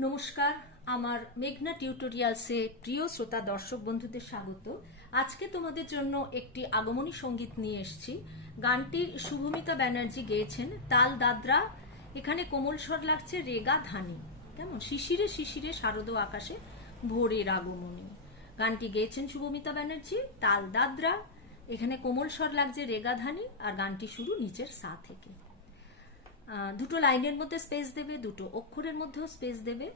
নমস্কার, আমার মেঘনা টিউটোরিয়ালসে প্রিয় শ্রোতা দর্শক বন্ধুদের স্বাগত। আজকে তোমাদের জন্য একটি আগমনী সঙ্গীত নিয়ে এসেছি। গানটি শুভমিতা ব্যানার্জি গেয়েছেন, তাল দাদরা। এখানে কোমল স্বর লাগছে রেগা ধানি। কেমন শিশিরে শিশিরে শারদ আকাশে ভোরের আগমনী। গানটি গেয়েছেন শুভমিতা ব্যানার্জি, তাল দাদরা। এখানে কোমল স্বর লাগছে রেগা ধানি, আর গানটি শুরু নিচের সা থেকে। দুটো লাইনের মধ্যে স্পেস দেবে, দুটো অক্ষরের মধ্যেও স্পেস দেবে।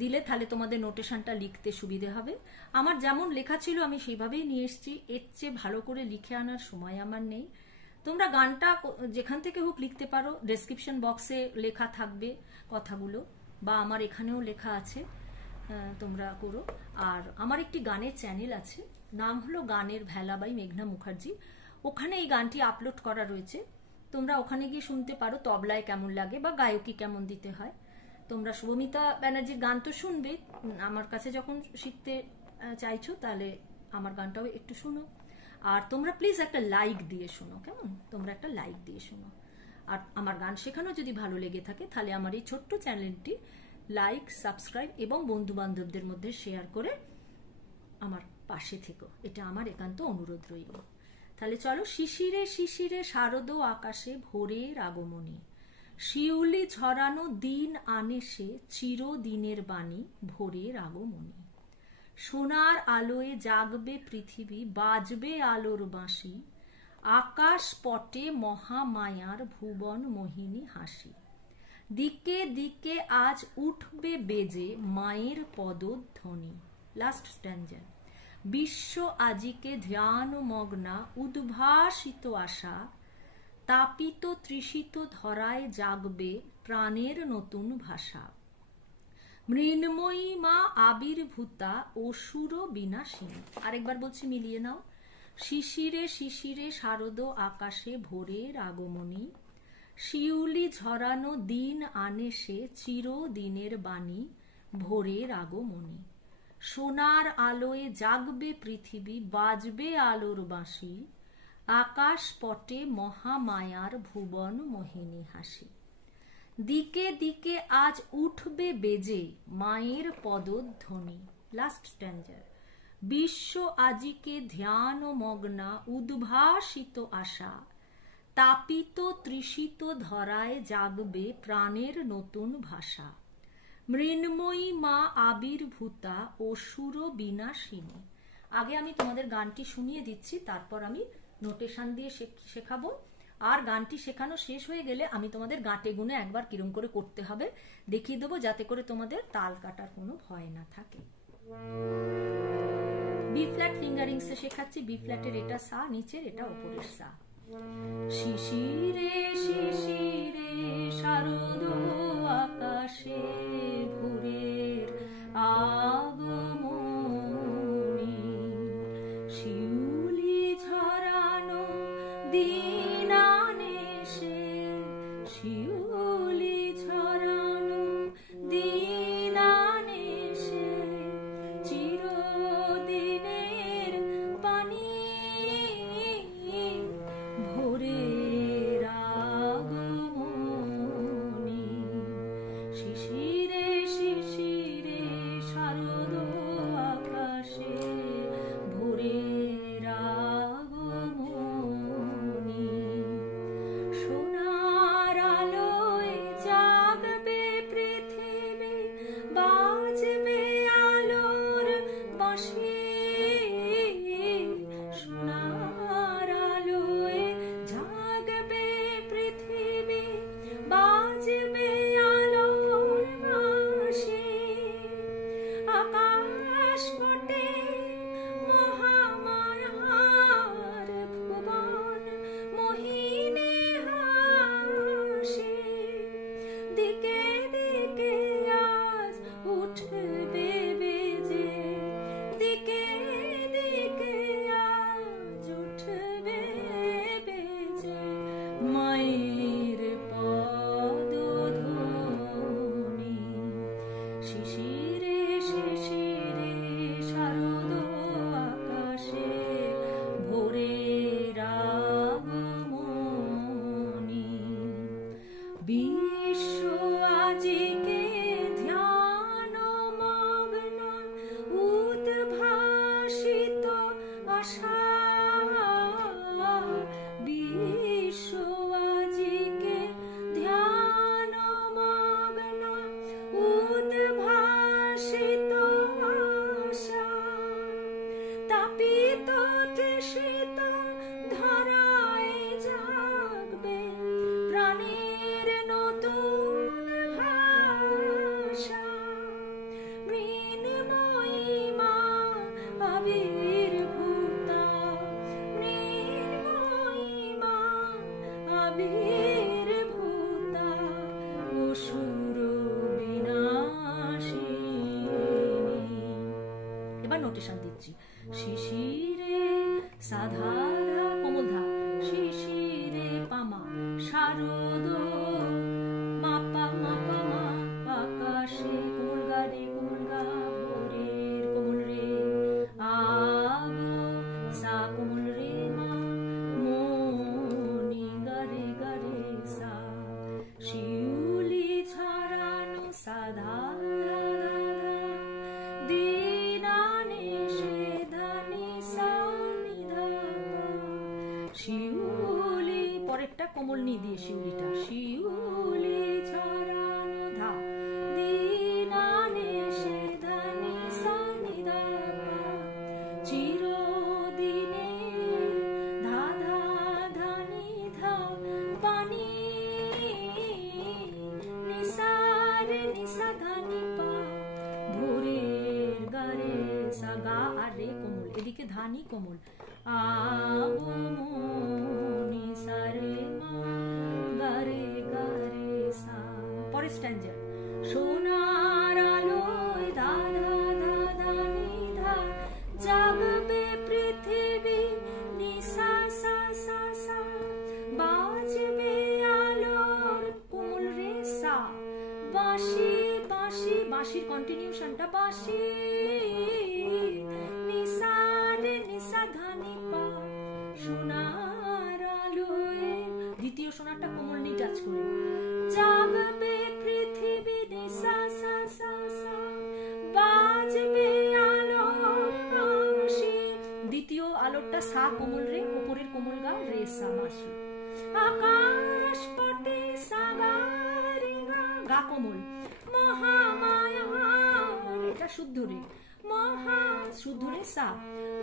দিলে তাহলে তোমাদের নোটেশনটা লিখতে সুবিধে হবে। আমার যেমন লেখা ছিল আমি সেইভাবেই নিয়ে এসেছি, এর চেয়ে ভালো করে লিখে আনার সময় আমার নেই। তোমরা গানটা যেখান থেকে হোক লিখতে পারো, ডেসক্রিপশন বক্সে লেখা থাকবে কথাগুলো, বা আমার এখানেও লেখা আছে, তোমরা করো। আর আমার একটি গানের চ্যানেল আছে, নাম হলো গানের ভেলা বাই মেঘনা মুখার্জি। ওখানে এই গানটি আপলোড করা রয়েছে, তোমরা ওখানে গিয়ে শুনতে পারো তবলায় কেমন লাগে বা গায়কি কেমন দিতে হয়। তোমরা শুভমিতা ব্যানার্জির গান তো শুনবে, আমার কাছে যখন শিখতে চাইছো তাহলে আমার গানটাও একটু শুনো। আর তোমরা প্লিজ একটা লাইক দিয়ে শোনো, কেমন? তোমরা একটা লাইক দিয়ে শোনো। আর আমার গান শেখানো যদি ভালো লেগে থাকে তাহলে আমার এই ছোট্ট চ্যানেলটি লাইক, সাবস্ক্রাইব এবং বন্ধু বান্ধবদের মধ্যে শেয়ার করে আমার পাশে থেকো, এটা আমার একান্ত অনুরোধ রইল। তাহলে চলো, শিশিরে শিশিরে শারদ আকাশে ভোরের আগমনী, শিউলি ঝরানো দিন আনে সে চিরদিনের বাণী ভোরের আগমনী। সোনার আলোয় জাগবে পৃথিবী, বাজবে আলোর বাঁশি, আকাশ পটে মহামায়ার ভুবন মোহিনী হাসি। দিকে দিকে আজ উঠবে বেজে মায়ের পদধ্বনি। লাস্ট স্ট্যাঞ্জা। বিশ্ব আজিকে ধ্যান মগ্না উদ্ভাসিত আশা, তাপিত তৃষিত ধরায় জাগবে প্রাণের নতুন ভাষা। মৃন্ময়ী মা আবির্ভূতা অসুর বিনাশিনী। আরেকবার বলছি, মিলিয়ে নাও। শিশিরে শিশিরে শারদ আকাশে ভোরের আগমনী, শিউলি ঝরানো দিন আনে সে চিরদিনের বাণী ভোরের আগমনী। সোনার আলোয় জাগবে পৃথিবী, বাজবে আলোর বাঁশি, আকাশ পটে মহামায়ার ভুবন মোহিনী হাসি। দিকে দিকে আজ উঠবে বেজে মায়ের পদধ্বনি। লাস্ট স্ট্যাঞ্জার। বিশ্ব আজিকে ধ্যান মগ্না উদ্ভাসিত আশা, তাপিত তৃষিত ধরায় জাগবে প্রাণের নতুন ভাষা। মৃন্ময়ী মা আবির্ভূতা অসুর বিনাশিনী। আগে আমি তোমাদের গানটি শুনিয়ে দিচ্ছি, তারপর আমি নোটেশন দিয়ে শেখাবো। আর গানটি শেখানো শেষ হয়ে গেলে আমি তোমাদের গাঁটে গুনে একবার কিরম করে করতে হবে দেখিয়ে দেবো, যাতে করে তোমাদের তাল কাটার কোনো ভয় না থাকে। বি ফ্ল্যাট ফিঙ্গারিংসে শেখাচ্ছি। বি ফ্ল্যাটের এটা সা, নিচের এটা ওপরের সা। শিশিরে শিশিরে শারদ আকাশে ভোরের আগমনী, শিউলি ঝরানো দিন আনে সে, শিউলি ঝরানো দিন আনে সে চিরদিনের বাণী ভোরের আগমনী। শিশিরে শিশিরে শারদ আকাশে ভোরের আগমনী। সোনার আলোয় জাগবে পৃথিবী, বাজবে আলোর বাঁশি, সোনার আলোয় জাগবে পৃথিবী, বাজবে আলোর ধা ধা ধা দিনানে সে ধানি সা নি ধা পা শিউলি পরেরটা কোমল নি দিয়ে শিউলিটা শিউলি ছড়ানো ধা দিনানে সে ধানি সা নি ধা পা চিরদিনে ধা ধা ধানি ধা পানি নিসা রে নিসা ধানি পা ভোরের গারে সা গা আর রে কোমল এদিকে ধানি কোমল আগমনি সা রে মা গারে গারে সা পরের স্ট্যান্জা সোনার আলোয় ধা ধা ধা ধানি ধা জাগবে পৃথিবী নিসা সা সা সা বাজবে আলোর কোমল রে সা বাঁশি বাঁশি বাঁশির কন্টিনিউশনটা বাঁশি নিসা রে নিসা ধানি পা সোনার আলোয় দ্বিতীয় সোনারটা কোমল নি টাচ করে জাগবে পৃথিবী নিসা সা সা সা বাজবে আলোর বাঁশি দ্বিতীয় আলোরটা সা কোমল রে উপরের কোমল গা রে সা বাঁশি আকাশ পটে সা গা রে গা কোমল মহামায়া এটা শুদ্ধ রে মহা শুদ্ধ রে সা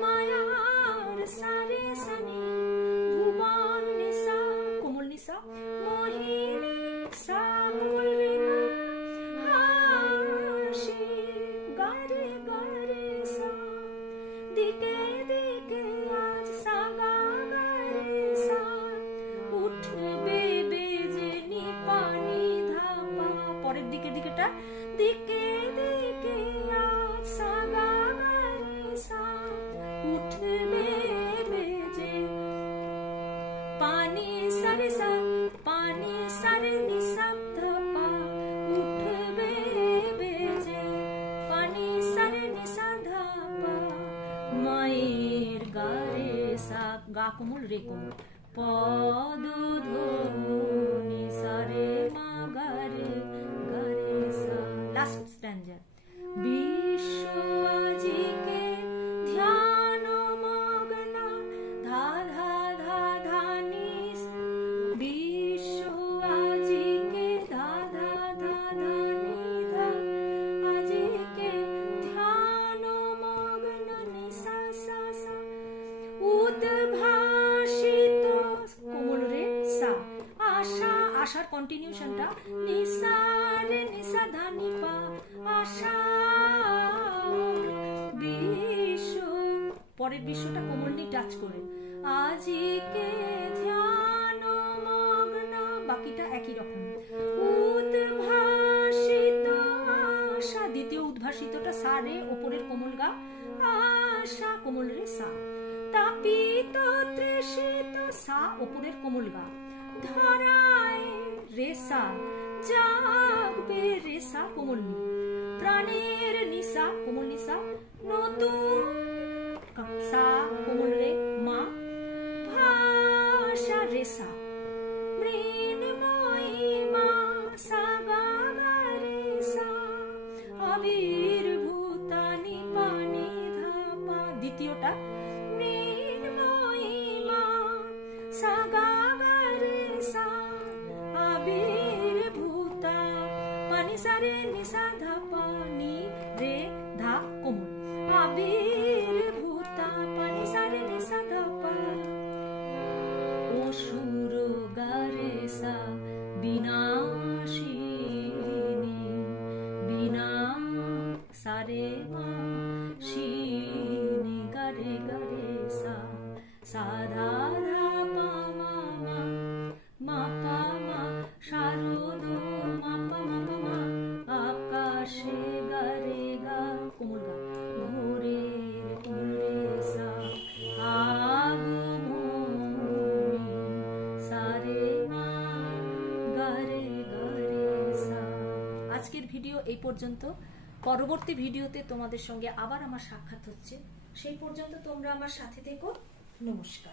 মায়ার সা রে সানি ভুবন নিসা কোমল নিসা মোহিনী সা কোমল রে হাসি গারে গারে সা দিকে দিকে আজ সা গা গারে সা উঠবে বেজে নি পানি ধাপা পরের দিকেটা দিকে দিকে আজ সা গা গারে সা উঠবে বেজে পানি সারে সা পানি সারে নিঃশব্দ পা উঠবে বেজে পানি সারে নিঃশব্দ পা মায়ের গারে সা গা কোমল রে কোমল পদ ধ্বনি সারে মা গারে গারে সা লাস্ট স্ট্যান্জা বিশ্ব আজিকে ধ্যান মগ্ন ধা ধা ধা ধানি বিশ্ব আজিকে ধা ধা ধা ধানি ধা আজিকে ধ্যান মগ্ন নিসা সা সা উদ্ভাসিত কোমল রে সা আশা আশার কন্টিনিউশনটা নিসা রে নিসা ধানি পা আশা বিশ্ব পরের বিশ্বটা কোমল নি টাচ করে আজিকে ধ্যান মগ্ন বাকিটা একই রকম উদ্ভাসিত আশা দ্বিতীয় উদ্ভাসিতটা সা রে ওপরের কোমল গা আশা কোমল রে সা তাপিত তৃষিত সা ওপরের কোমল গা ধরায় রে সা জাগবে রে সা কোমল নি প্রাণের নিসা কোমল নিসা নতুন সা কোমল রে মা ভাষা রে সা মৃন্ময়ী মা সা গা গা রে সা আবির্ভূতানি পানি ধাপা দ্বিতীয়টা মৃন্ময়ী মা সা গা গা রে সা আবির্ভূতা পানি সা রে নিসা ধাপা নি রে ধা কোমল আবির্ভূতা পানি সা রে নিসা ধাপা অসুর গারে সা বিনাশিনী বিনা সারে মা শিনি গারে গারে সা সাধা ধা পা মা মা মা পা মা শারদ মা পা মা পা মা আকাশে গারে গা কোমল গা ভোরের কোমল রে সা আগমনী সারে মা গারে গারে সা আজকের ভিডিও এই পর্যন্ত পরবর্তী ভিডিওতে তোমাদের সঙ্গে আবার আমার সাক্ষাৎ হচ্ছে সেই পর্যন্ত তোমরা আমার সাথে থেকো নমস্কার।